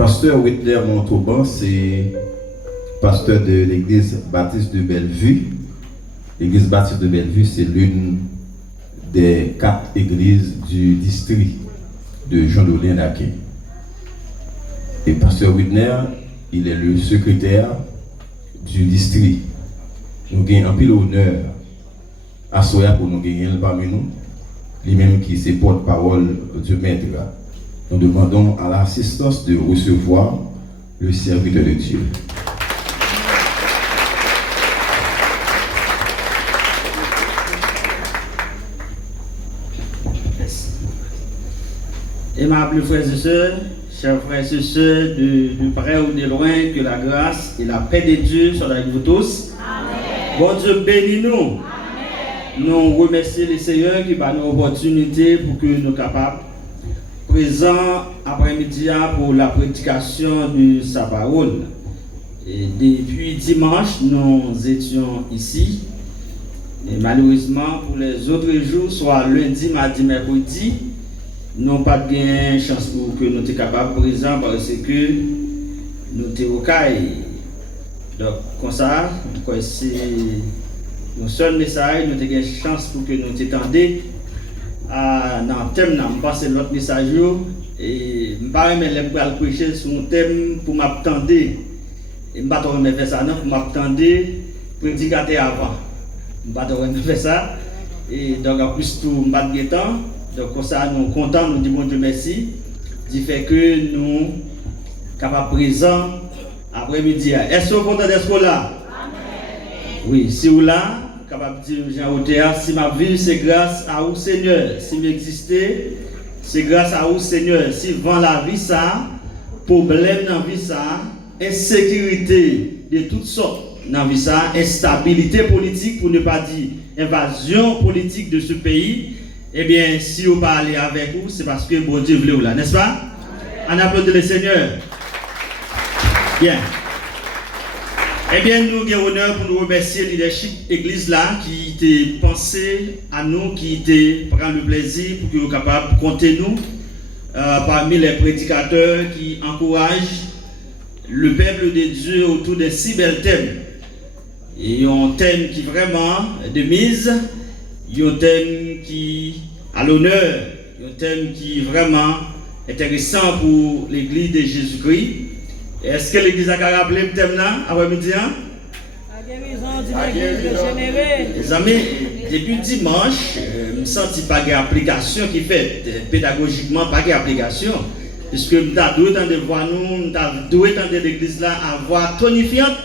Pasteur Whitler Montauban, c'est pasteur de l'église baptiste de Bellevue. L'église baptiste de Bellevue, c'est l'une des 4 églises du district de Jean-Dolien-Naquet. Et pasteur Whitner, il est le secrétaire du district. Nous avons un peu l'honneur à Soya pour nous gagner parmi nous, lui-même qui est porte-parole du maître. Nous demandons à l'assistance de recevoir le serviteur de Dieu. Aimables frères et sœurs, chers frères et sœurs de près ou de loin, que la grâce et la paix de Dieu soient avec vous tous. Amen. Bon Dieu bénis nous. Amen. Nous remercions le Seigneur qui va nous opportunité pour que nous soyons capables présents après-midi pour la prédication du sabbat. Et depuis dimanche, nous étions ici. Et malheureusement, pour les autres jours, soit lundi, mardi, mercredi, nous n'avons pas de chance pour que nous soyons capables de présents parce que nous sommes au caille. Donc, comme ça, c'est un seul message, nous avons une chance pour que nous t'étendions. Dans le thème, nous passons l'autre message et je ne vais pas prêcher sur un thème pour m'attendre. Et je ne vais pas faire ça pour m'attendre prédicater avant. Je ne vais pas faire ça. Et donc, en plus, tout le monde temps. Donc, comme ça, nous sommes contents, nous disons bon Dieu merci. Du fait que nous sommes capables présents après-midi. Est-ce que vous êtes content d'être là? Oui, si vous êtes là. Capable de dire Jean Otéa, si ma vie c'est grâce à vous Seigneur, si m'exister, c'est grâce à vous Seigneur, si vent la vie ça, problème dans la vie ça, insécurité de toutes sortes dans la vie ça, instabilité politique pour ne pas dire invasion politique de ce pays, eh bien si vous parlez avec vous, c'est parce que bon Dieu voulait vous là, n'est-ce pas? On applaudit le Seigneur. Bien. Eh bien, nous avons l'honneur pour nous remercier le leadership église là qui était pensé à nous, qui était prend le plaisir pour que nous soyons capables de compter nous parmi les prédicateurs qui encouragent le peuple de Dieu autour de si belles thèmes. Et un thème qui vraiment de mise, un thème qui a l'honneur, un thème qui est vraiment intéressant pour l'église de Jésus-Christ. Est-ce que l'église a rappelé le thème là, après-midi? La guérison d'une église dégénérée. Les amis, depuis dimanche, je ne sens pas d'application qui fait pédagogiquement, pas d'application. Puisque nous avons de voir nous, nous avons de l'église là avoir tonifiante,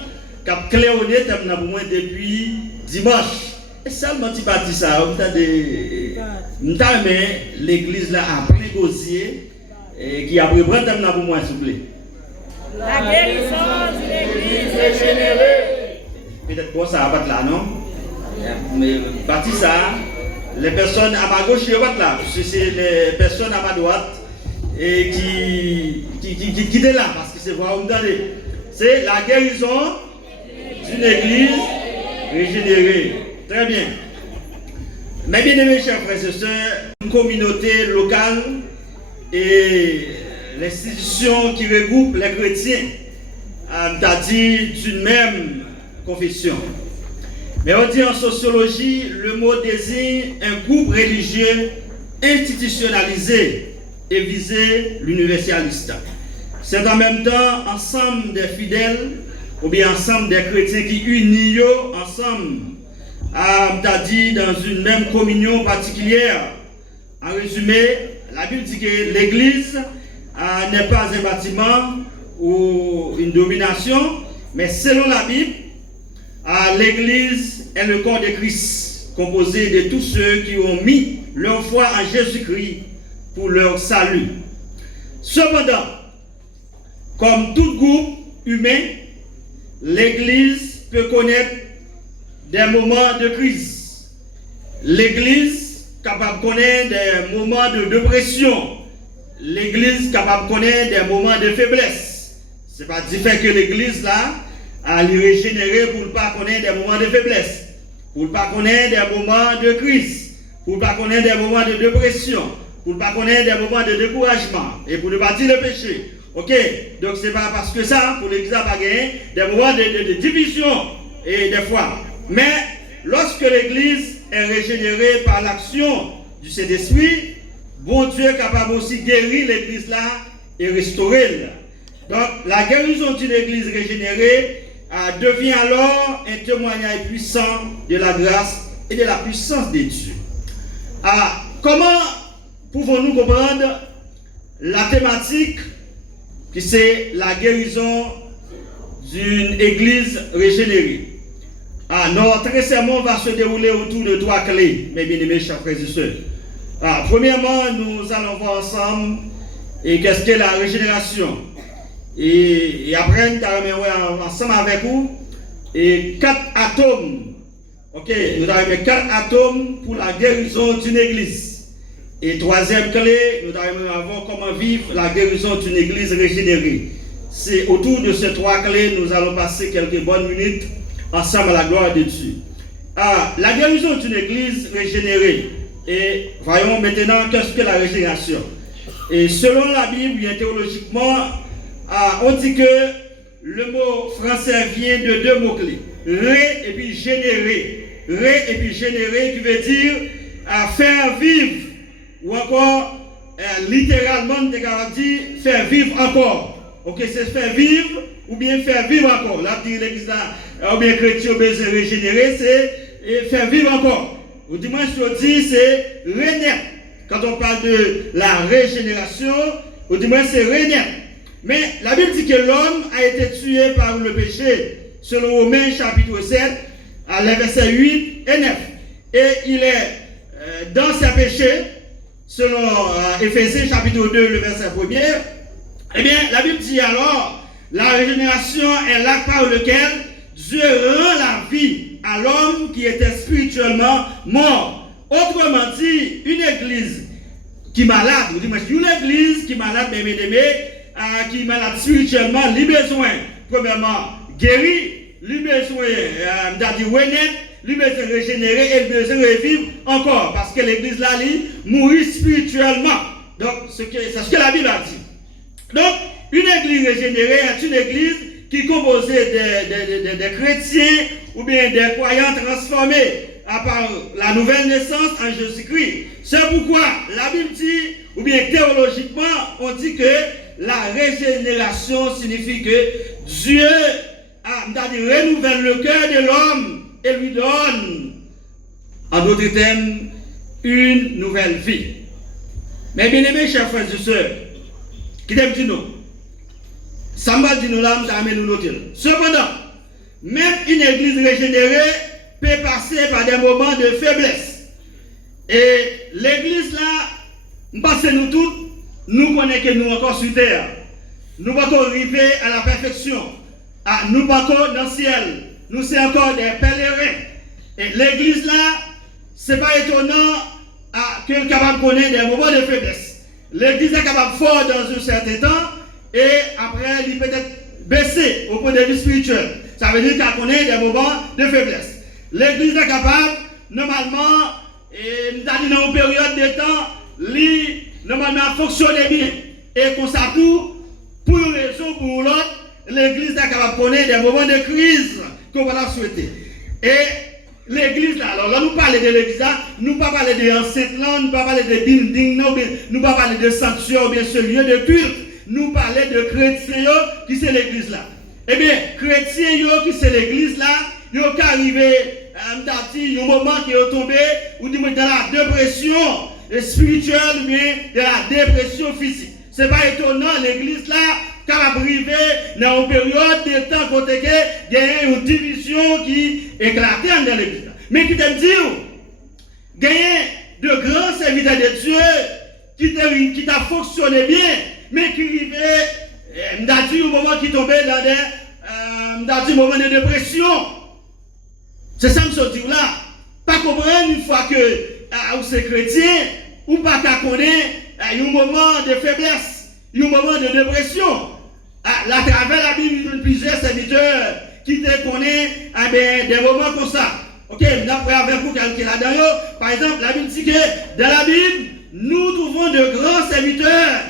qui a claironné le thème pour moi depuis dimanche. Et seulement tu pas dit ça, nous avons l'église là à plein gosier qui a pris le thème pour moi, s'il vous plaît. La guérison d'une église dégénérée. Peut-être que ça va pas là, non? Mais parti ça, les personnes à ma gauche, ils vont là. C'est les personnes à ma droite et qui sont là, parce que c'est voir, vous entendez. C'est la guérison d'une église régénérée. Très bien. Mais bien aimés, chers frères et sœurs, une communauté locale et l'institution qui regroupe les chrétiens, c'est-à-dire d'une même confession. Mais on dit en sociologie, le mot désigne un groupe religieux institutionnalisé et visé l'universaliste. C'est en même temps ensemble des fidèles ou bien ensemble des chrétiens qui unissent ensemble, c'est-à-dire dans une même communion particulière. En résumé, la Bible dit que l'Église n'est pas un bâtiment ou une domination, mais selon la Bible, l'Église est le corps de Christ, composé de tous ceux qui ont mis leur foi en Jésus-Christ pour leur salut. Cependant, comme tout groupe humain, l'Église peut connaître des moments de crise. L'Église capable de connaître des moments de dépression. L'Église capable de connaître des moments de faiblesse. C'est pas du fait que l'Église là a les régénérer pour ne pas connaître des moments de faiblesse, pour ne pas connaître des moments de crise, pour ne pas connaître des moments de dépression, pour ne pas connaître des moments de découragement, et pour ne pas dire le péché, Ok, donc c'est pas parce que ça, pour l'église, a pas gagné des moments de division et des fois. Mais lorsque l'église est régénérée par l'action du Saint-Esprit, bon Dieu est capable aussi de guérir l'église là et restaurer. Donc la guérison d'une église régénérée devient alors un témoignage puissant de la grâce et de la puissance de Dieu. Comment pouvons-nous comprendre la thématique qui c'est la guérison d'une église régénérée? Notre sermon va se dérouler autour de 3 clés, mes bien-aimés, chers frères et sœurs. Premièrement, nous allons voir ensemble qu'est-ce qu'est la régénération. Et après, nous allons ensemble avec vous et 4 atomes. Ok, nous avons 4 atomes pour la guérison d'une église. Et troisième clé, nous allons voir comment vivre la guérison d'une église régénérée. C'est autour de ces 3 clés, nous allons passer quelques bonnes minutes ensemble à la gloire de Dieu. La guérison d'une église régénérée. Et voyons maintenant qu'est-ce que la régénération. Et selon la Bible, bien théologiquement, on dit que le mot français vient de 2 mots-clés. Ré et puis générer. Ré et puis générer qui veut dire faire vivre. Ou encore, littéralement, on dit faire vivre encore. Ok, c'est faire vivre ou bien faire vivre encore. Là, l'église, ou bien chrétien, ou bien régénérer, c'est faire vivre encore. Ou du moins, ce qu'on dit, c'est renaître. Quand on parle de la régénération, ou du moins, c'est renaître. Mais la Bible dit que l'homme a été tué par le péché, selon Romains chapitre 7, à les versets 8 et 9. Et il est dans ses péchés, selon Éphésiens chapitre 2, le verset 1er. Eh bien, la Bible dit alors, la régénération est l'acte par lequel Dieu rend la vie à l'homme qui était spirituellement mort. Autrement dit, une église qui est malade, ou une église qui est malade, qui est malade spirituellement, lui besoin, premièrement, guéri, lui besoin renaître, lui besoin régénérer et lui besoin revivre encore, parce que l'église là, lui, mourit spirituellement. Donc, c'est ce que la Bible a dit. Donc, une église régénérée est une église qui est composée des chrétiens ou bien des croyants transformés par la nouvelle naissance en Jésus-Christ. C'est pourquoi la Bible dit, ou bien théologiquement, on dit que la régénération signifie que Dieu renouvelle le cœur de l'homme et lui donne, en d'autres termes, une nouvelle vie. Mais bien aimés, chers frères et sœurs, qui t'aiment dit nous, ça m'a dit nous là, nous noter. Cependant, même une église régénérée peut passer par des moments de faiblesse. Et l'église là, parce que nous tous, nous connaissons que nous encore sur terre. Nous ne pouvons pas arriver à la perfection. Nous ne pouvons pas dans le ciel. Nous sommes encore des pèlerins. Et l'église là, ce n'est pas étonnant qu'elle est capable de connaître des moments de faiblesse. L'église est capable de fort dans un certain temps et après elle peut être baissée au point de vue spirituel. Ça veut dire qu'elle connaît des moments de faiblesse. L'église est capable, normalement, dans une période de temps, normalement fonctionner bien. Et comme ça tout, pour une raison ou pour l'autre, l'église est capable de connaître des moments de crise qu'on va souhaiter. Et l'église là, alors là nous parlons de l'église là, nous ne parlons pas de enceinte là, nous ne parlons pas de building, nous ne parlons pas de sanctuaire ou bien ce lieu de culte. Nous parlons de chrétiens qui c'est l'église là. Eh bien, chrétiens qui c'est l'église là, ils ont arrivé à un moment qui est tombé ou dans la dépression spirituelle ou bien de la dépression physique. Ce n'est pas étonnant, l'église là, capable arriver dans une période de temps côté il y a une division qui éclatait dans l'église. Mais qui t'aime dire, il y a de grands serviteurs de Dieu qui t'a fonctionné bien, mais qui arrivaient au moment qui tombait dans des moments de dépression. C'est ça que je dis là. Pas comprendre une fois que vous êtes chrétien, ou pas qu'à connaître un moment de faiblesse, un moment de dépression. À travers la Bible, il y a plusieurs serviteurs qui te connaissent des moments comme ça. Ok, d'après avec vous, quelqu'un là-dedans, par exemple, la Bible dit que dans la Bible, nous trouvons de grands serviteurs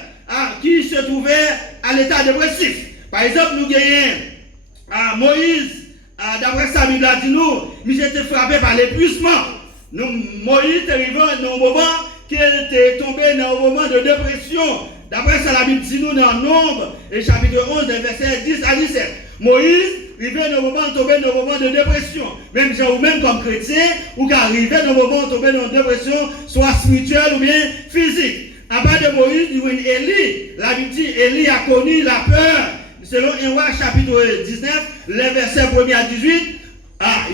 qui se trouvaient à l'état dépressif. Par exemple, nous gagnons Moïse, d'après ça, il a dit nous, il était frappé par l'épuisement. Moïs est arrivé dans un moment qu'il était tombé dans un moment de dépression. D'après ça, la Bible dit nous dans Nombre, et chapitre 11, versets 10 à 17. Moïse arrivé dans un moment de tomber dans un moment de dépression. Même comme chrétien, ou qu'arriver dans un moment de tomber dans une dépression, soit spirituelle ou bien physique. À part de Moïse, il y a Élie. La Bible dit Élie a connu la peur. Selon 1 Roi chapitre 19, les versets 1 à 18,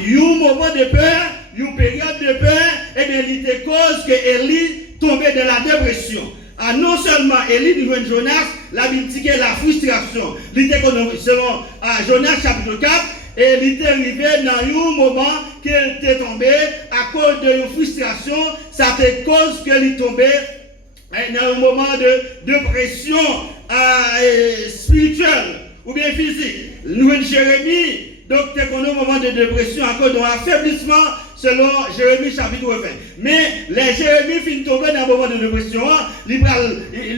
il y a un moment de peur, il y a une période de peur, et bien il était cause que Élie tombait dans la dépression. Non seulement Élie devient Jonas, la Bible dit que la frustration. Selon Jonas chapitre 4, et il était arrivé dans un moment qu'il était tombé à cause d'une frustration, ça était cause qu'il tombait dans un moment de dépression spirituelle ou bien physique. Nous avons Jérémie, donc c'est qu'on a un moment de dépression à cause d'un affaiblissement selon Jérémie chapitre 20. Mais les Jérémie finissent tomber dans un moment de dépression. Il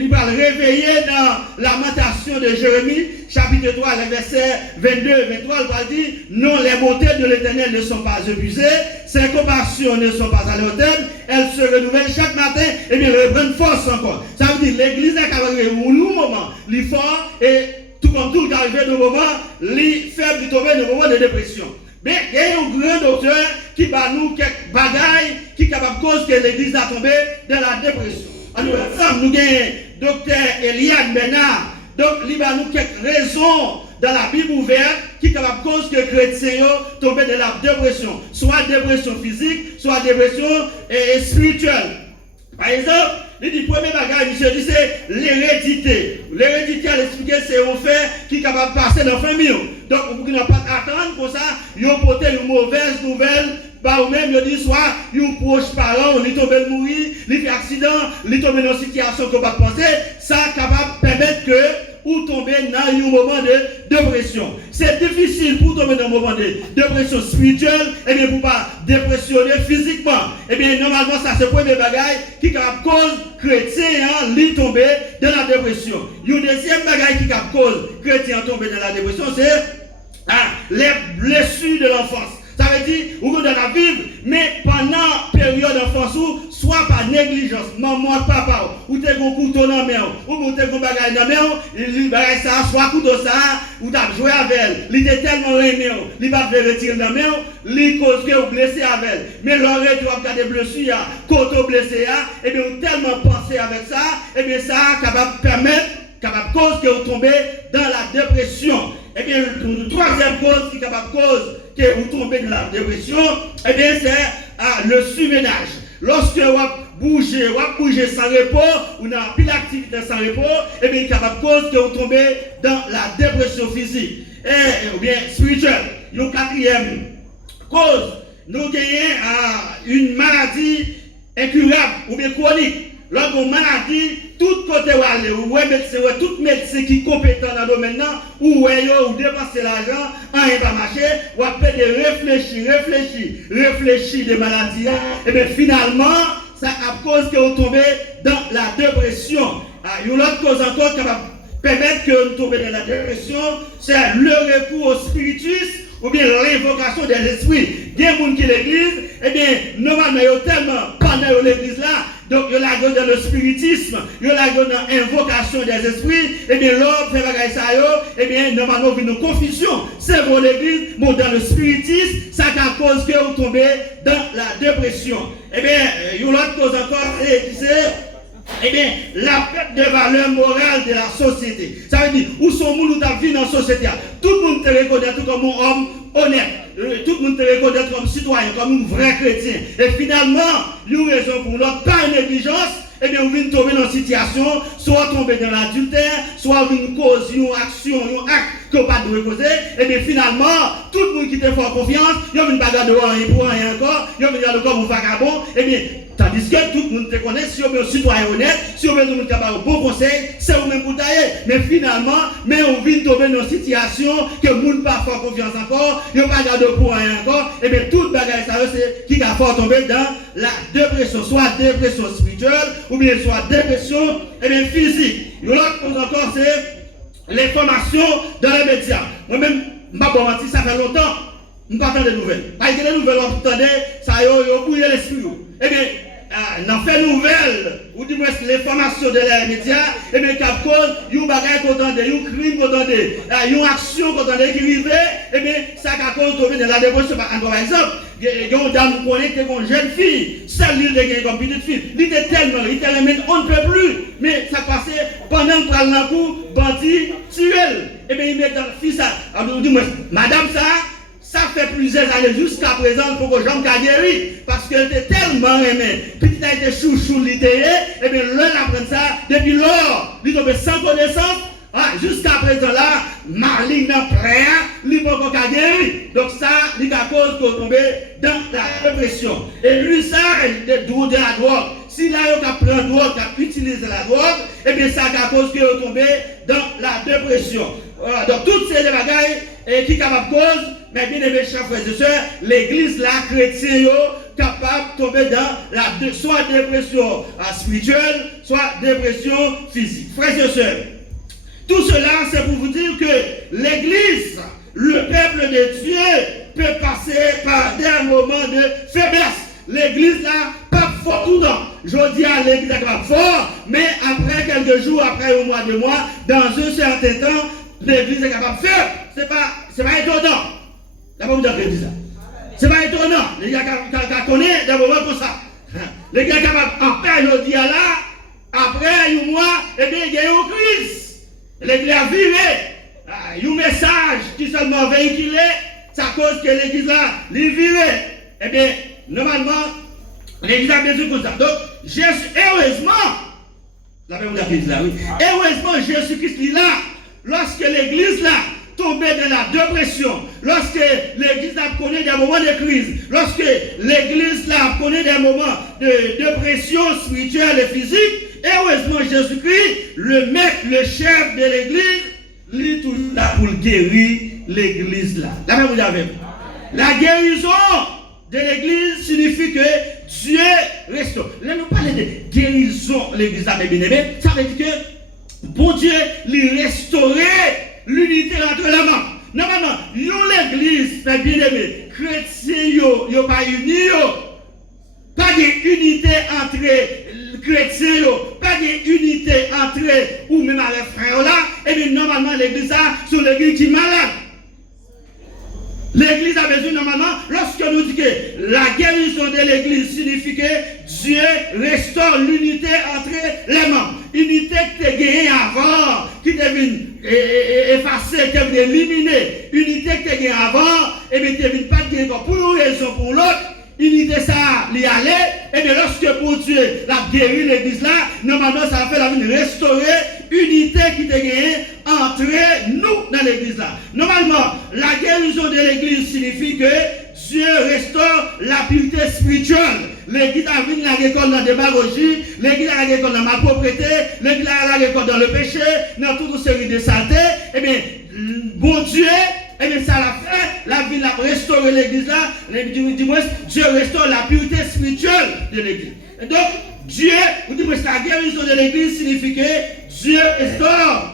va réveiller dans lamentation de Jérémie chapitre 3, les versets 22 et 23. Il va dire non, les bontés de l'Éternel ne sont pas épuisées, ses compassions ne sont pas à leur terme, elles se renouvellent chaque matin et bien elles reprennent force encore. Ça veut dire l'église est arrivée au moment, il fort et tout comme tout qui arrive dans le moment, les faibles qui tombent dans le moment de dépression. Mais il y a un grand docteur qui va nous quelques bagailles qui est capable de cause que l'église a tombé dans la dépression. Alors, nous avons docteur Eliade Bernard. Donc, il va nous quelques raisons dans la Bible ouverte qui est capable de cause que les chrétiens tombent dans la dépression. Soit dépression physique, soit dépression spirituelle. Par exemple, il dit, premier bagage, monsieur dit, c'est l'hérédité. L'hérédité, elle explique, c'est un fait qui est capable de passer dans la famille. Donc, vous ne pouvez pas attendre pour ça, vous portez une mauvaise nouvelle, ou même, il dit, soit, un proche parent, il tombe de mourir, il fait accident, il tombe dans une situation qu'on ne peut pas penser, ça est capable de permettre que ou tomber dans un moment de dépression. C'est difficile pour tomber dans un moment de dépression spirituelle, et bien pour pas dépressionner physiquement. Et bien normalement ça c'est le premier bagage qui capable cause chrétien lui tomber dans la dépression. Le deuxième bagage qui capable cause chrétien tomber dans la dépression, c'est les blessures de l'enfance. Ça veut dire, vous pouvez la vivre, mais pendant la période d'enfance, soit par négligence, maman, papa, ou t'es un couteau dans la main, ou t'es un bagage dans la main, il bagage ça, soit couteau ça, ou t'as joué avec elle, il est tellement aimé, il va te retirer dans la main, il cause que vous blessé avec elle. Mais l'oreille, tu vas regarder blessure, couteau blessé, et bien vous tellement pensé avec ça, et bien ça, capable de permettre, capable de cause que vous tombez dans la dépression. Et bien, la troisième cause qui est capable de cause que vous tombez dans la dépression, et bien c'est le surménage. Lorsque vous bougez sans repos, ou n'avez plus d'activité sans repos, et bien il est capable de cause que vous tombez dans la dépression physique ou bien spirituelle. Une quatrième cause, nous gagnons une maladie incurable ou bien chronique. Lorsqu'on maladie, tout côté où aller, ou médecin, tout médecin qui est compétent dans le domaine, ou dépenser l'argent, rien pas marcher, ou après de réfléchir des maladies, et bien finalement, ça a cause que vous tombez dans la dépression. Il y a une autre cause encore qui va permettre que vous tombez dans la dépression, c'est le recours au spiritus, ou bien l'invocation des esprits. Il y a des gens qui l'église, et bien normalement, il y a tellement pendant l'église là, donc il y a la gueule dans le spiritisme, il y a la gueule dans l'invocation des esprits, et bien l'homme fait bagaille ça, et bien normalement, il y a une confusion. C'est pour l'église, mais dans le spiritisme, ça a cause que vous tombez dans la dépression. Et bien, il y a une autre cause encore, c'est bien, la perte de valeur morale de la société. Ça veut dire, où sont nous qui vivons dans la société? Tout le monde te reconnaît comme un homme honnête. Tout le monde te reconnaît comme citoyen, comme un vrai chrétien. Et finalement, il y a une raison pour l'autre, par négligence, et bien, vous venez tomber dans une situation, soit tomber dans l'adultère, soit une cause, une action, un acte que vous ne pouvez pas causer, et bien finalement, tout le monde qui te fait confiance, il y a une bagarre de rien pour rien encore, il y a une bagarre de corps pour vagabond, et bien, tandis que tout le monde te connaît, si vous êtes un citoyen honnête, si vous êtes un capable de bon conseil, c'est vous-même pour tailler. Mais finalement, on vient tomber dans une situation que le monde ne peut pas faire confiance encore, il n'y a pas de garde pour rien encore, et bien toute bagarre, c'est qui va faire tomber dans la dépression, soit dépression spirituelle, ou bien soit dépression physique. L'autre chose encore, c'est l'information dans les médias. Moi-même, je ne vais pas mentir, ça fait longtemps, je ne pas attendre des nouvelles. Parce que les nouvelles, on entendait, ça y a bouillé l'esprit. Eh bien, dans fait nouvelles, ou du moins l'information de les médias, eh bien, qu'à cause, il y a un bagage qu'on entendait, il y a un crime qu'on entendait, il y a une action qu'on entendait qui arrivait, eh bien, ça qu'à cause de la dépression, par exemple, il y a une dame qui connaît une jeune fille, celle qui est comme petite fille, il était tellement, on ne peut plus, mais ça passait pendant que prend le coup, bandit, tué. Eh bien, il met dans la fille ça, alors, du moins, madame ça fait plusieurs années jusqu'à présent pour que j'en guéri parce qu'elle était tellement aimée. Petite a été chouchou littéraire, et bien l'un apprend ça, depuis lors, il tombe sans connaissance, jusqu'à présent là, Marlene n'a prêt, il peut pas guéri. Donc ça, il a cause qu'on tombe dans la dépression. Et lui, ça, il est doué de la drogue. Si là, il a pris la drogue, il a utilisé la drogue, et bien ça a cause qu'il est tombé dans la dépression. Voilà, donc toutes ces bagailles qui sont capables de cause, mais bien aimés chers frères et sœurs, l'église là, chrétien, capable de tomber dans la soit dépression spirituelle, soit dépression physique. Frères et sœurs, tout cela c'est pour vous dire que l'église, le peuple de Dieu, peut passer par des moments de faiblesse. L'église là, pas fort tout le temps. Je dis à l'église est capable fort, mais après quelques jours, après un mois, 2 mois, dans un certain temps, l'église est capable de faire. C'est pas étonnant. La bonne d'église ça. C'est pas étonnant. Les gars qui connaissent des moments comme ça. Les gars capables en période là, après un mois, et bien il y a une crise. L'église a viré. Il y a un message qui seulement véhiculé, ça cause que l'église là, les viré. Eh bien, normalement, l'église a besoin comme ça. Donc, Jésus, heureusement, la bonne d'église là, oui. Heureusement, Jésus-Christ est là. Lorsque l'église là tombait dans la dépression, lorsque l'église là connaît des moments de crise, lorsque l'église là connaît des moments de dépression spirituelle et physique, heureusement Jésus-Christ, le maître, le chef de l'église, il est tout là pour guérir l'église là. Là même vous avez. La guérison de l'église signifie que Dieu restaure. Là nous parlons de guérison de l'église là, bien aimé, ça veut dire que bon Dieu, lui restaurer l'unité entre les membres. Normalement, l'église, bien aimé, chrétien, yo pas unis, pas d'unité entre chrétiens, pas d'unité entre ou même avec frères là, et bien normalement l'église c'est l'église qui est malade. L'église a besoin normalement, lorsque nous disons que la guérison de l'église signifie que Dieu restaure l'unité entre les membres. Unité qui était gagnée avant, qui devine effacée, qui devine éliminée. Unité qui était gagnée avant, et bien qui devine pas gagnée pour une raison ou pour l'autre. Unité ça, l'y aller, et bien lorsque pour Dieu l'a guéri l'église là, normalement ça fait la vie restaurer unité qui était gagnée entre nous dans l'église là. Normalement, la guérison de l'église signifie que Dieu restaure la pureté spirituelle. L'église a vu la récolte dans la démagogie, l'église a la récolte dans la malpropreté, l'église a la récolte dans le péché, dans toute une série de saletés. Eh bien, bon Dieu, eh bien, ça l'a fait, la vie l'a restauré l'église là, du moins, Dieu restaure la pureté spirituelle de l'église. Et donc, Dieu, vous dites, la guérison de l'église signifie que Dieu restaure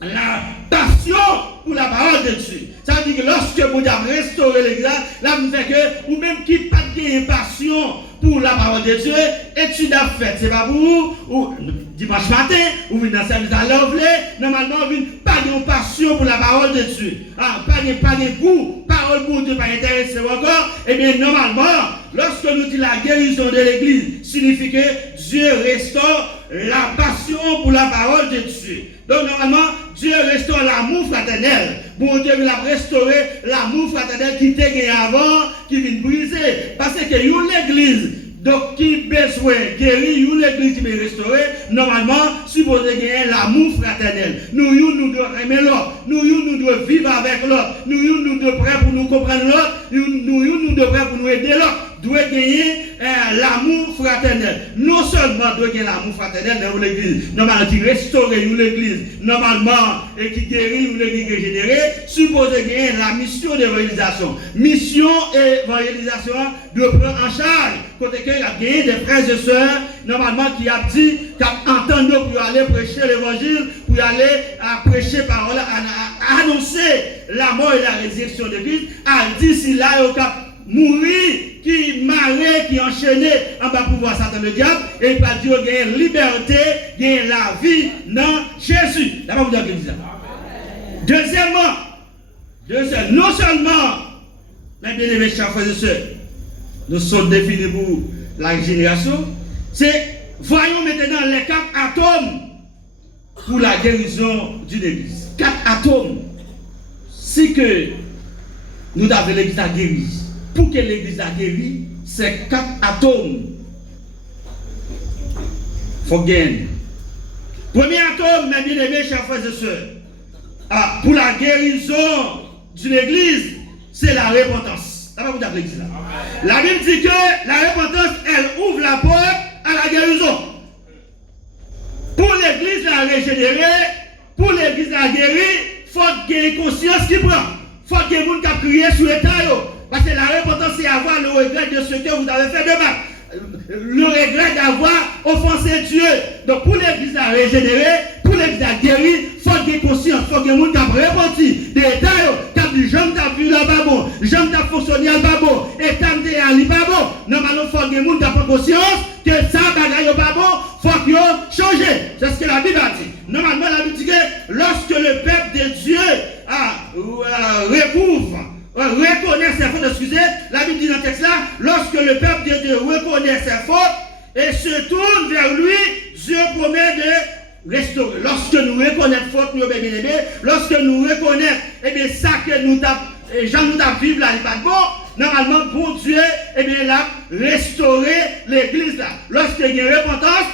la passion pour la parole de Dieu. Ça veut dire que lorsque vous avez restauré l'église, là, vous faites que, ou même qui pas de passion pour la parole de Dieu, étude à faire, c'est pas pour vous, ou dimanche matin, ou venez dans le service à l'œuvre, normalement, vous n'avez pas de passion pour la parole de Dieu. Pas de goût, parole pour Dieu, pas intéressé encore, et bien, normalement, lorsque nous disons la guérison de l'église, signifie que Dieu restaure la passion pour la parole de Dieu. Donc, normalement, Dieu restaure l'amour fraternel. Bon Dieu il a restauré l'amour fraternel qui était gagné avant, qui vient briser. Parce que l'église, donc qui besoin guérir, l'église qui veut restaurer, normalement, supposé gagner l'amour fraternel. Nous devons aimer l'autre. Nous devons vivre avec l'autre. Nous devons prêts pour nous comprendre l'autre. Nous devons prêts pour nous aider l'autre. Doit gagner l'amour fraternel. Non seulement doit gagner l'amour fraternel dans l'église, normalement qui restaure l'église, normalement et qui guérit l'église régénérée, supposé gagner la mission d'évangélisation. Mission et évangélisation doit prendre en charge. Côté qu'il y a gagné des frères et sœurs, normalement qui a dit, qui a entendu pour aller prêcher l'évangile, pour aller à prêcher parole, à annoncer la mort et la résurrection de Christ, à dire si là, il a mourir, qui marre, qui enchaîné en bas pouvoir Satan le diable, et il va dire qu'il y a liberté, il y a la vie dans Jésus. D'abord, vous dire ça. Deuxièmement, non seulement, mes bien-aimés, chers frères et sœurs, nous sommes définis pour la génération, c'est, voyons maintenant les 4 atomes pour la guérison d'une église. 4 atomes. Si que nous avons l'église à guérir, pour que l'église a guéri, c'est 4 atomes. Faut gagner. Premier atome, mes bien-aimés, chers frères et sœurs, pour la guérison d'une église, c'est la repentance. Ça va vous dire l'église là. La Bible dit que la repentance, elle ouvre la porte à la guérison. Pour l'église à régénérer, pour l'église à guérir, il faut gagner conscience qui prend. Il faut que les gens qui crié sur les tailles. Parce que la repentance, c'est avoir le regret de ce que vous avez fait de mal. Le regret d'avoir offensé Dieu. Donc pour l'église à régénérer, pour l'église à guérir, il faut qu'il y ait conscience, il faut que les gens qui ont repenti des détails, qui ont dit, j'aime ta vie là-bas bon, j'aime ta fonctionner là-bas bon, et t'as dit, elle pas bon. Normalement, il faut que les gens qui ont conscience que ça, bagaille pas bon, il faut qu'ils changent. C'est ce que la Bible a dit. Normalement, la Bible dit que lorsque le peuple de Dieu reconnaît ses fautes, excusez, la Bible dit dans le texte là, lorsque le peuple de Dieu reconnaît ses fautes et se tourne vers lui, Dieu promet de restaurer. Lorsque nous reconnaissons faute, nous bien-aimés, lorsque nous reconnaissons, eh bien, ça que nous avons vécu là, il n'est pas bon, normalement, bon Dieu, eh bien, là, restaurer l'église là. Lorsqu'il y a une repentance,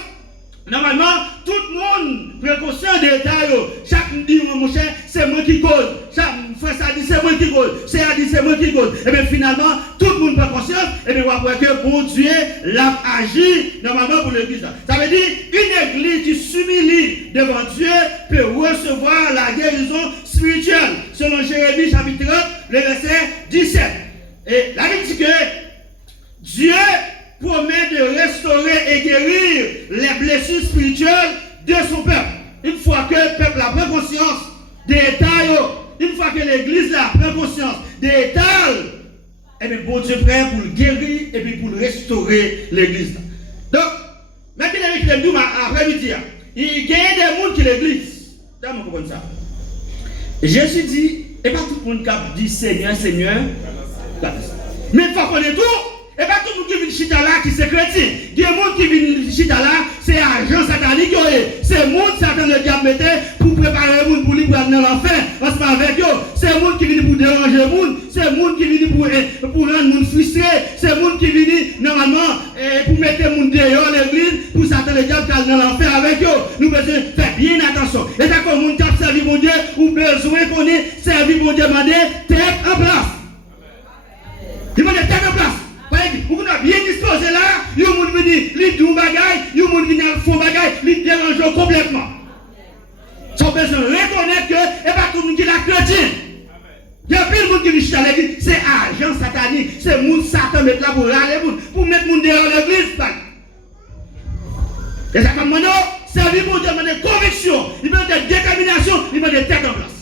normalement, tout le monde prend conscience des détails. Chaque dit, mon cher, c'est moi qui cause. Chaque frère, ça dit, c'est moi qui cause. C'est à dire, c'est moi qui cause. Et bien finalement, tout le monde prend conscience. Et bien, on va voir que bon Dieu l'a agi normalement pour l'église. Ça veut dire, une église qui s'humilie devant Dieu peut recevoir la guérison spirituelle. Selon Jérémie chapitre 30, le verset 17. Et la Bible dit que Dieu promet de restaurer et guérir les blessures spirituelles de son peuple. Une fois que le peuple a pris conscience des détails, une fois que l'église a pris conscience des détails, et bien bon Dieu prêt pour le guérir et puis pour restaurer l'église. Donc, maintenant avec les deux après-midi, il y a des gens qui l'église. Vous comprenez ça? Jésus dit, et pas tout le monde qui dit Seigneur, Seigneur. Mais il faut qu'on ait tout. Et pas tout le monde qui vient chita là qui c'est chrétien. Il y a des gens qui viennent chita là, c'est agent satanique. C'est le monde Satan le diable mettait pour préparer le monde pour lui pour aller dans l'enfer. Ensemble avec eux. C'est le monde qui vient pour déranger le monde. C'est le monde qui vient pour rendre le monde frustré. C'est le monde qui vient normalement pour mettre le monde dehors l'église pour Satan le diable qui aller dans l'enfer avec eux. Nous devons faire bien attention. Et ça comme le monde qui a servi mon Dieu ou besoin qu'on ait servi mon Dieu demander tête en place. Il m'a dit tête en place. Vous avez bien disposé là, il y a des gens qui viennent faire bagaille, il y a des gens qui viennent faire bagaille, ils dérangent complètement. Ils ont besoin de reconnaître que ce n'est pas tout le monde qui est chrétien. Il y a plein de gens qui viennent à l'église, c'est agent satanique, c'est le monde Satan mettre là pour râler, pour mettre le monde dehors l'église. Et ça comme maintenant, servir pour demander conviction, il veut de détermination, il veut de tête en place.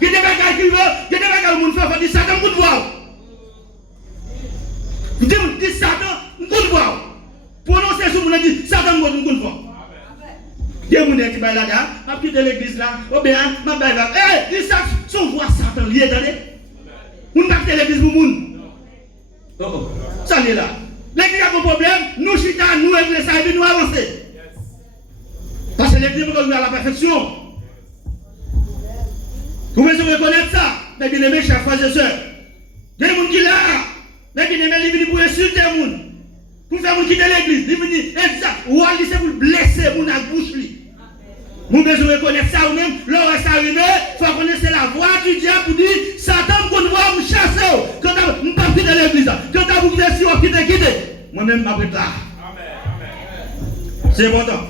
Il y a des bagailles qui veulent, il y a des bagailles où le monde fait Satan pour te voir. Vous dites Satan, nous pouvons voir. Prononcez ce mot, dit Satan, nous pouvons voir. Il y a des gens qui sont là, qui quitté l'église là, ou bien, je vais là. Eh, dis ça, son voix Satan, lié, attendez. Vous ne quittez l'église pour le monde. Oh, ça est là. L'église a un problème, nous chita, nous église, ça et nous avancer. Parce que l'église nous à la perfection. Vous pouvez reconnaître ça, mes bien-aimés, chers frères et sœurs. Il y a des gens qui sont là. Mais qui ne viennent pour insulter les gens, pour faire quitter l'église. Ils viennent dire, ou aller c'est pour blesser les gens à la bouche. Nous devons reconnaître ça ou même, lorsque ça arrive, il faut connaître la voix du diable pour dire, Satan, qu'on va me chasser. Quand on ne pas quitter l'église, quand on vous dit si on quitte, moi-même, je m'apprête là. C'est important.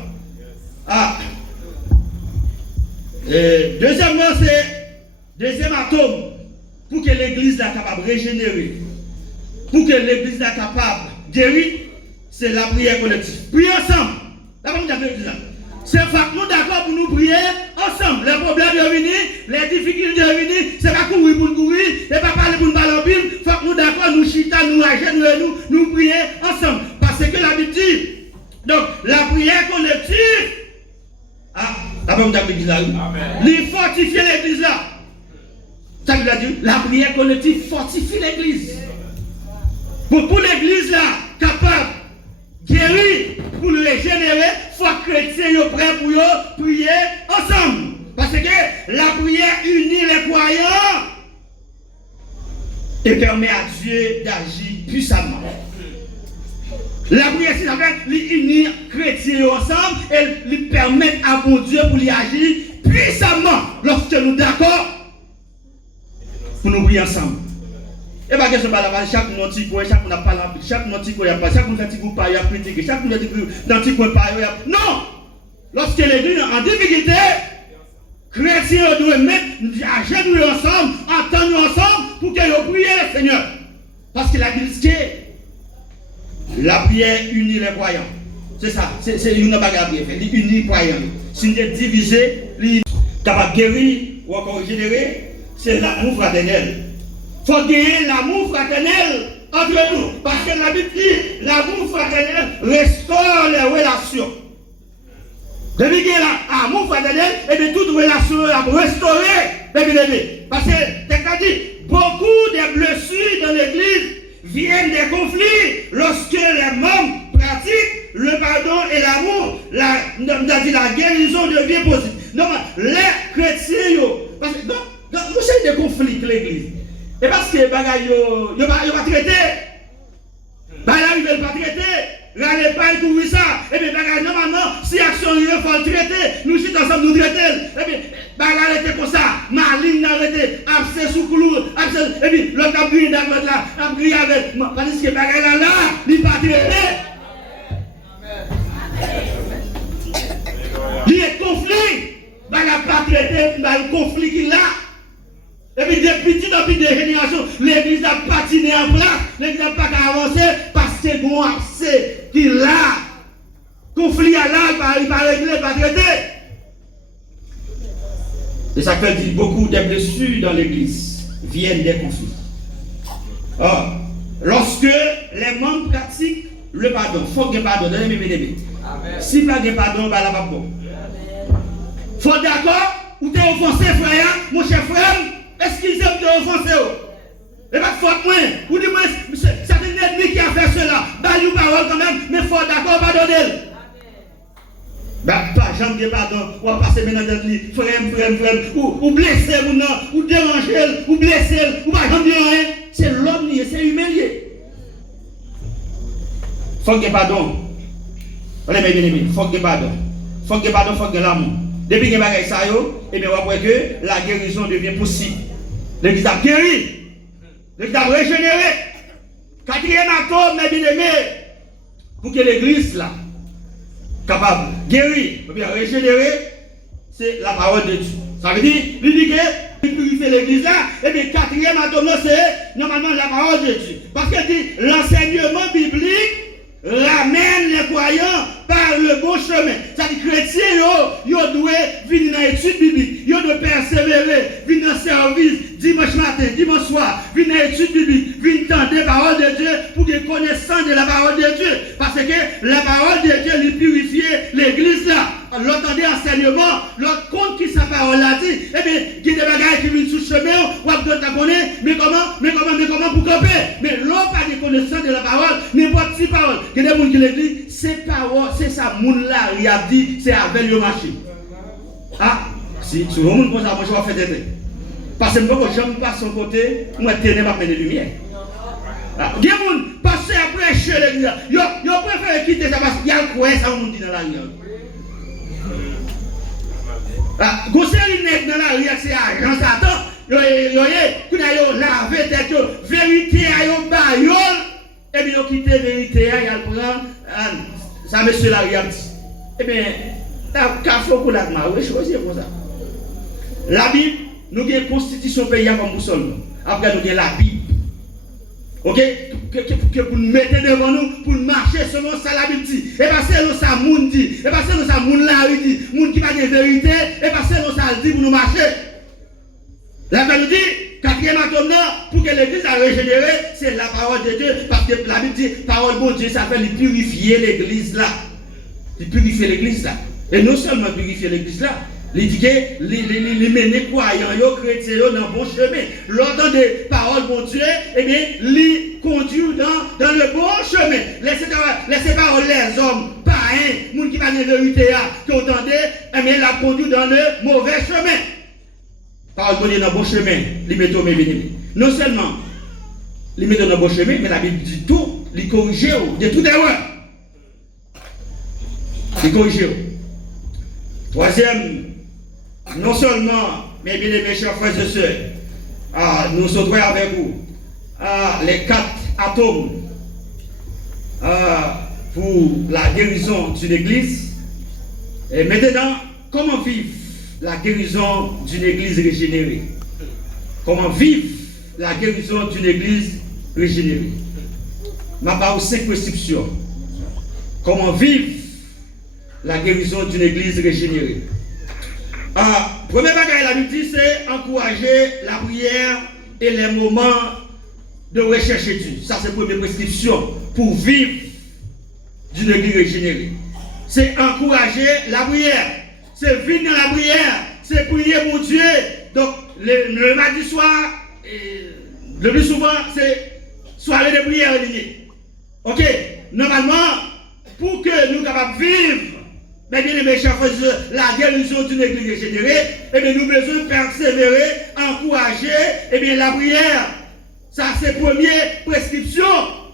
Et deuxièmement, c'est deuxième atome pour que l'église soit capable de régénérer. Pour que l'église soit capable de guérir, c'est la prière collective. Priez ensemble. C'est fait que nous d'accord pour nous prier ensemble. Les problèmes de venir, les difficultés de venir, c'est pas courir pour courir, c'est pas parler pour nous parler en Bible. Il faut que nous d'accord, nous chita, nous agissons, nous prions ensemble. Parce que la Bible dit, donc la prière collective, après vous avez dit là, il fortifie l'église là. Ça veut dire, la prière collective fortifie l'église. Pour l'église là, capable guérir, pour le régénérer, il faut que les chrétiens soient prêts pour prier ensemble. Parce que la prière unit les croyants et permet à Dieu d'agir puissamment. La prière, c'est ça fait unir les chrétiens ensemble et lui permettre à bon Dieu pour lui agir puissamment lorsque nous sommes d'accord pour nous prier ensemble. Et pas question de chaque petit coin, chaque n'a pas la chaque petit coin, chaque petit groupe pas critiquer, chaque petit coin pas. Non! Lorsque l'église est en difficulté, chrétiens doivent mettre agir nous ensemble, entendre nous ensemble pour que nous prions le Seigneur. Parce que la Bible dit que la prière unit les croyants. C'est ça, c'est une bagarre qui est faite, unit les croyants. Si nous sommes divisés, capable de guérir ou encore régénérer, c'est l'amour fraternel. Il faut gagner l'amour fraternel entre nous. Parce que la Bible dit l'amour fraternel restaure les relations. Depuis qu'il y a l'amour fraternel, et bien toute relation est restaurée. Parce que, t'as dit, beaucoup de blessures dans l'église viennent des conflits lorsque les membres pratiquent le pardon et l'amour. La guérison devient possible. Donc, les chrétiens, parce que nous sommes des conflits de l'église. Et parce que les bagages, ils ne vont pas traiter. Ils ne veulent pas traiter. Là, les pailles pour ça. Et bien, normalement, si action il faut le traiter, nous sommes ensemble, nous traiter. Et bien, elle était comme ça. Maline n'a été absent sous clou. Et puis, l'autre a brillé dans là, a brillé avec. Parce que bagage là, il pas traité. Il y a conflit. Il n'a pas traité le conflit qu'il a. Et puis, depuis des générations, l'église a patiné en place, l'église n'a pas qu'à avancer parce que bon accès qu'il a. Conflit à là, il va régler, il va traiter. Et ça fait dire beaucoup de blessures dans l'église viennent des conflits. Or, lorsque les membres pratiquent le pardon, il faut que le pardon, donnez-moi. Si pas de pardon, il va pas bon. Il faut d'accord, ou t'es offensé, frère, mon cher frère. Est-ce qu'ils aiment te offenser? Et pas faut moins. Ou dis-moi, c'est un ennemi qui a fait cela. Baille ou parole quand même, mais il faut d'accord pardonner. Pas jamais de pardon. Ou à passer maintenant dans le frère, ou blesser, ou déranger, ou blesser, ou pas jamais rien. C'est l'homme, c'est humilié. Faut que pardon. Allez, mes bien-aimés, faut que pardon. Faut que pardon, faut que l'amour. Depuis que bagaille ça et bien on voit que la guérison devient possible. L'église a guéri. L'église a régénéré. Quatrième atome, mes bien-aimés, pour que l'église là, capable de guérir, ou bien régénérer, c'est la parole de Dieu. Ça veut dire, il dit que purifier l'église là, et bien quatrième atome là, c'est normalement la parole de Dieu. Parce que dit l'enseignement biblique ramène les croyants par le bon chemin. C'est-à-dire que les chrétiens, ils doivent venir dans l'étude biblique, ils doivent persévérer, venir dans le service, dimanche matin, dimanche soir, venir dans l'étude biblique, venir entendre la parole de Dieu pour qu'ils connaissent de la parole de Dieu. Parce que la parole de Dieu lui purifie l'église là. L'autre enseignement, l'autre compte qui sa parole a dit, eh bien, il y a des bagages qui viennent sous le chemin, ou à d'autres connaître, mais comment pour camper? Mais l'autre pas de connaissance de la parole, n'importe quelle parole. Il y a des gens qui le disent, c'est parole, c'est ça, moun là, il a dit, c'est avec le marché. Ah, si tu veux, moun comme ça, moi je vais faire des trucs. Parce que moi, je ne passe son côté, moi, je ne vais pas mettre de lumière. Il y a des gens qui passent après chez l'église, ils préfèrent quitter ça parce qu'il y a quoi ça, on dit dans la rue. Conseil net dans la rue, c'est agent Satan. Yo lavé tête, vérité à yo bayol, et bien yo quitte vérité à yo prend ça monsieur la rue. Eh bien, ta café pour la marou, choisir comme ça. La Bible, nous avons une constitution pays comme boussole. Après nous avons la Bible. Ok? Que pour nous mettre devant nous, pour marcher selon ça la Bible dit. Et pas selon ça moun dit. Et pas selon ça moun la dit. Moun qui pas de vérité. Et pas selon ça dit pour nous marcher. La Bible dit, quatrième atome pour que l'église a régénéré, c'est la parole de Dieu. Parce que la Bible dit, parole de Dieu, ça fait purifier l'église là. Il purifie l'église là. Et non seulement purifier l'église là, il dit que les mener croyants, les chrétiens dans le bon chemin. L'ordre des paroles de Dieu, eh bien, les conduire dans le bon chemin. Laissez paroles les hommes, pas un, monde qui va de vérité, qui entendez, eh bien, la conduire dans le mauvais chemin. Parole de Dieu dans le bon chemin, les mettons mes bénis. Non seulement les mettons dans le bon chemin, mais la Bible dit tout, les corriger de toute erreur. Les corriger. Troisième, non seulement, mais bien aimés chers frères et sœurs, nous sommes avec vous, les 4 atomes pour la guérison d'une église. Et maintenant, comment vivre la guérison d'une église régénérée? Comment vivre la guérison d'une église régénérée? Ma part 5 prescriptions. Comment vivre la guérison d'une église régénérée? Premier bagage, la Bible dit, c'est encourager la prière et les moments de recherche et Dieu. Ça, c'est la première prescription pour vivre d'une église régénérée. C'est encourager la prière. C'est vivre dans la prière. C'est prier pour Dieu. Donc, le mardi soir, le plus souvent, c'est soirée de prière. Ok? Normalement, pour que nous capables de vivre, mais bien aimés chers frères, la guérison d'une église régénérée, et bien nous besoin de persévérer, encourager, et bien la prière. Ça c'est la première prescription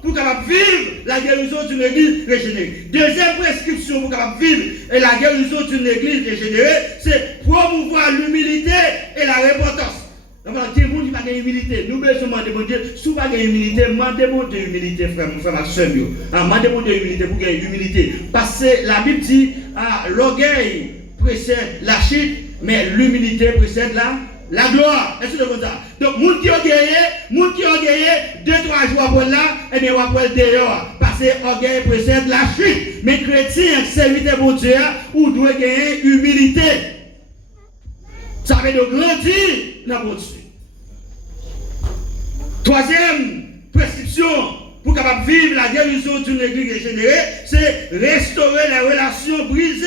pour capable vivre la guérison d'une église régénérée. Deuxième prescription pour capable vivre la guérison d'une église régénérée, c'est promouvoir l'humilité et la repentance. Donc, il n'y a pas d'humilité. Nous besoin de demander, si vous n'avez pas d'humilité, demandez-moi de l'humilité, frère, ma soeur. Demandez-moi de l'humilité pour gagner l'humilité. Parce que la Bible dit, l'orgueil précède la chute, mais l'humilité précède la gloire. Est-ce que vous ça? Donc, les gens qui ont gagné 2-3 jours après là, et bien, on va dehors. Parce que l'orgueil précède la chute. Mais chrétiens, serviteurs pour Dieu, ou doit gagner humilité. Ça veut dire grandir dans votre Dieu. Troisième prescription pour capable vivre la guérison d'une église régénérée, c'est restaurer les relations brisées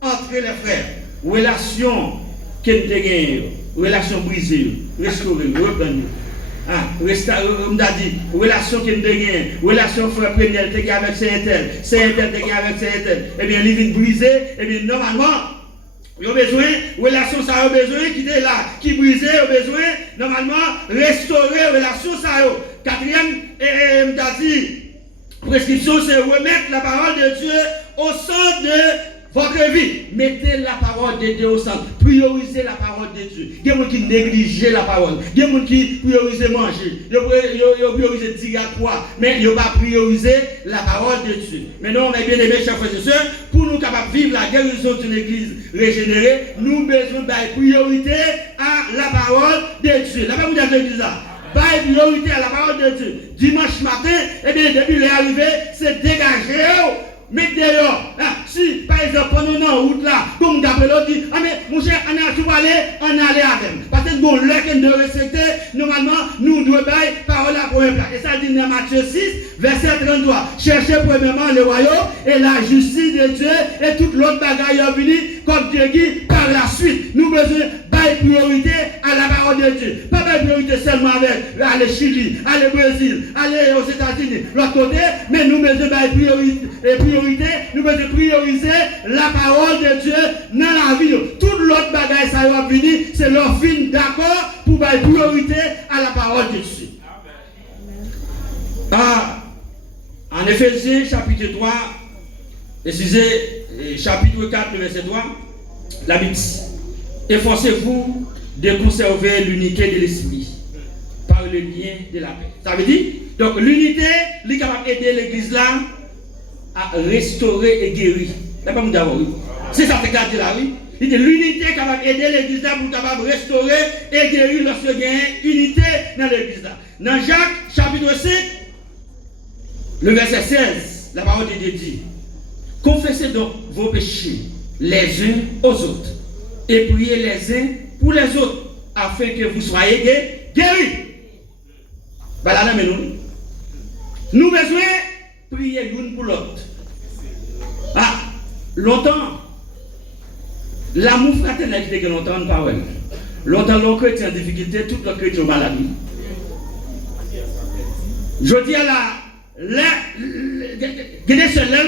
entre les frères. Relations qui ont été relations brisées, restaurer, reprendre. On a dit, relation qui ont été relation frère premier, avec Saint-Tel, Saint-Tel avec Saint-Tel. Eh bien, les vies brisées, eh bien, normalement, il y a besoin, relation ça a besoin, qui est là, qui brisé, il y a besoin, normalement, restaurer relation ça a. Quatrième, prescription, c'est remettre la parole de Dieu au centre de votre vie. Mettez la parole de Dieu au centre. Priorisez la parole de Dieu. Il y a des gens qui négligent la parole. Il y a des gens qui priorisent manger. Il y a priorisé tirer à quoi. Mais il n'y a pas priorisé la parole de Dieu. Maintenant, mes bien-aimés, chers frères et sœurs, pour nous capables de vivre la guérison d'une église régénérée, nous avons besoin de priorité à la parole de Dieu. La Bible dit à l'église là. Priorité à la parole de Dieu. Dimanche matin, eh bien, depuis l'arrivée, c'est dégager. Mais d'ailleurs, si par exemple, pendant une route là, comme d'après l'autre dit, mais mon cher, on a tout aller, on allait avec. Parce que bon, l'heure qu'on doit respecter, normalement, nous devons bailler parole à première place. Et ça dit dans Matthieu 6, verset 33. Cherchez premièrement le royaume et la justice de Dieu et toute l'autre bagaille est venue comme Dieu dit par la suite. Nous besoin bailler priorité à la parole de Dieu. Pas bailler priorité seulement avec aller Chili, aller Brésil, aller aux États-Unis, l'autre côté, mais nous besoin bailler priorité. Nous devons prioriser la parole de Dieu dans la vie. Toute l'autre bagaille, ça va venir, c'est leur fin d'accord pour faire priorité à la parole de Dieu. En Éphésiens, chapitre 3, chapitre 4, verset 3, la Bible dit, efforcez-vous de conserver l'unité de l'esprit par le lien de la paix. Ça veut dire, donc l'unité, elle est capable d'aider l'église là à restaurer et guérir. C'est ça que tu as dit là, oui. L'unité est capable d'aider l'église là pour capable restaurer et guérir lorsque il y a une unité dans l'église là. Dans Jacques chapitre chapitre 5, le verset 16, la parole de Dieu dit, confessez donc vos péchés les uns aux autres et priez les uns pour les autres afin que vous soyez guéris. Voilà, mais nous besoin prier l'une pour l'autre. Ah, longtemps, l'amour fraternel qui était longtemps en parole. Longtemps, l'on chrétien en difficulté, tout le chrétien en maladie. Je dis à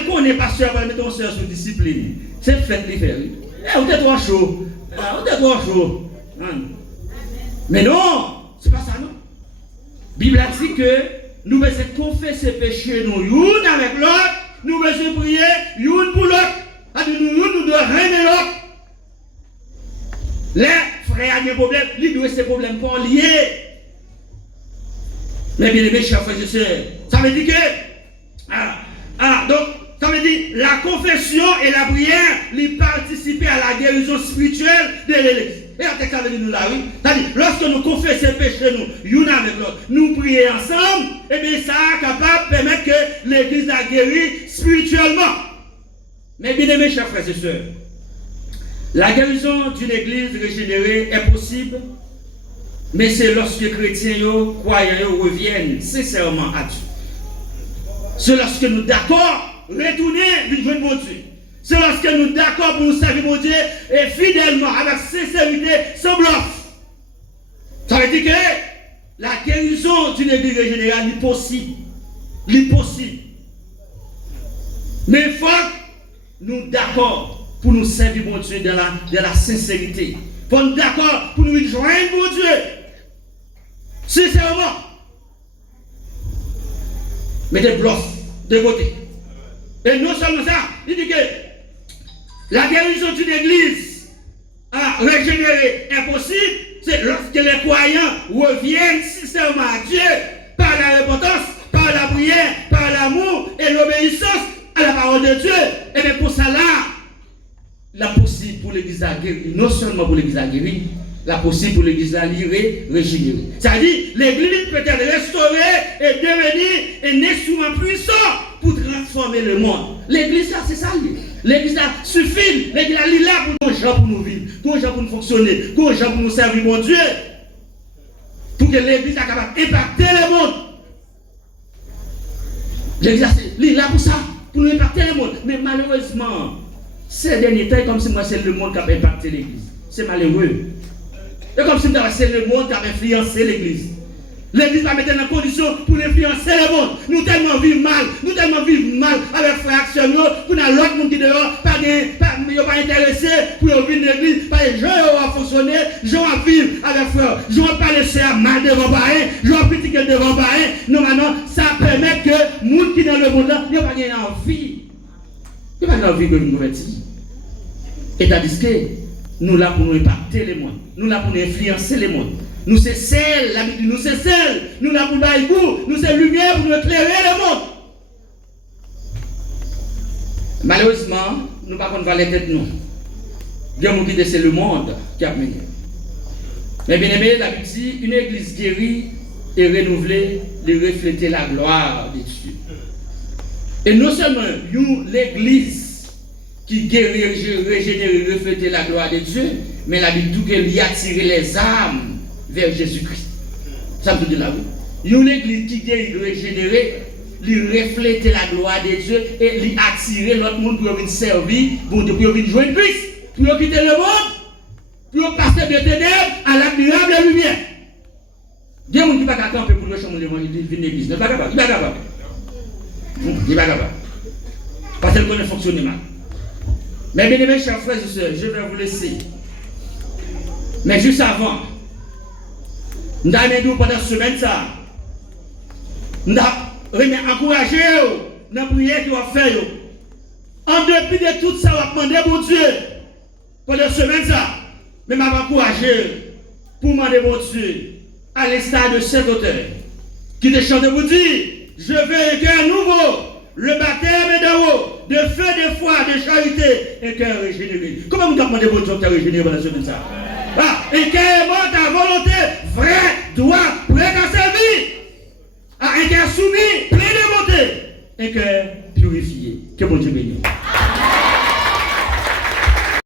qu'on est pasteur, on va mettre un soeur sous discipline. C'est fait les faire. On est trop chaud. On est trop chaud. Mais non, c'est pas ça, non. La Bible a dit que nous devons confesser péché nous, une avec l'autre, nous devons prier une pour l'autre. Nous devons régner l'autre. Les frères ont des problèmes, ils doivent ces problèmes pas liés. Mais bien aimés, chers frères et sœurs, ça veut dire que, donc, ça veut dire la confession et la prière, ils participent à la guérison spirituelle de l'Église. Et en fait, ça veut dire nous là, oui. C'est-à-dire, lorsque nous confessons péché, nous, une avec l'autre, nous prions ensemble, et bien ça est capable de permettre que l'Église a guéri spirituellement. Mais bien aimés, chers frères et sœurs, la guérison d'une Église régénérée est possible, mais c'est lorsque les chrétiens, croyants, reviennent sincèrement à Dieu. C'est lorsque nous d'accord, retourner d'une joie de mon Dieu. C'est lorsque nous d'accord pour nous servir mon Dieu et fidèlement, avec sincérité, sans bluff. Ça veut dire que la guérison d'une Église régénérée est possible. L'impossible. Mais il faut nous d'accord pour nous servir mon Dieu de la sincérité. Il faut nous d'accord pour nous joindre mon Dieu. Sincèrement. Mettez bluff de côté. Et non seulement ça, il dit que la guérison d'une église régénérée est possible, c'est lorsque les croyants reviennent sincèrement à Dieu par la repentance, par la prière, par l'amour et l'obéissance à la parole de Dieu. Et bien pour ça là, la possible pour l'église à guérir, non seulement pour l'église à guérir, la possible pour l'église à régénérer. C'est-à-dire, l'église peut être restaurée et devenir un instrument puissant pour transformer le monde. L'église là, c'est ça. L'église là suffit. L'église là, il est là pour nous gens pour nous vivre, pour nous gens pour nous fonctionner, pour nous gens pour nous servir mon Dieu. Pour que l'église soit capable d'impacter le monde. L'église là, il est là pour ça, pour nous impacter le monde. Mais malheureusement, ces derniers temps, comme si moi c'est le monde qui a impacté l'église. C'est malheureux. Et comme si c'est le monde qui a influencé l'église. L'église va mettre en condition pour influencer le monde. Nous tellement vivons mal avec frères pour l'autre monde qui dehors, pas intéressé pour venir l'église, pas les gens vont fonctionner, les gens vont vivre avec frères, les gens vont pas laisser mal devant pareil, les gens vont critiquer devant pareil. Non, maintenant, ça permet que les gens qui sont dans le monde là, ils n'ont pas envie. Ils n'ont pas envie de nous convertir. Et tandis que nous là pour nous impacter les mondes, nous là pour nous influencer les mondes. Nous c'est celle, la Bible nous c'est celle, nous là pour nous, nous c'est lumière pour nous éclairer le monde. Malheureusement, nous par contre va les têtes nous. Bien mon guide c'est le monde qui a mené. Mais bien aimé, la Bible dit une église guérie et renouvelée de refléter la gloire de Dieu. Et non seulement l'église qui guérit, régénère, refléter la gloire de Dieu, mais la Bible dit qu'elle y attire les âmes vers Jésus-Christ. Ça veut dire là, oui. Une église qui guérit, régénérée, lui refléter la gloire de Dieu et lui attirer l'autre monde pour venir servir, pour venir jouer Christ, pour quitter le monde, pour passer de ténèbres à l'admirable lumière. Dieu ne dit pas qu'à camper pour le champ de l'évangile, il vient l'église. Il n'est pas capable. Il n'est pas capable. Il n'est pas capable. Parce qu'elle connaît fonctionner mal. Mais bien aimés, chers frères et sœurs, je vais vous laisser. Mais juste avant, nous avons pendant cette semaine, nous avons encouragé dans la prière qu'il va faire. En dépit de tout ça, on va demander mon Dieu pendant cette semaine, mais je vais encourager pour demander mon Dieu à l'instar de cet auteur qui te chante pour dire je veux un cœur nouveau, le baptême d'en haut, de feu, de foi, de charité, un cœur régénéré. Comment vous demandez mon Dieu à régénérer pendant cette semaine? Et carrément ta volonté vraie, droit, prêt à servir. un cœur soumis, plein de bonté, un cœur purifié. Que bon Dieu bénisse.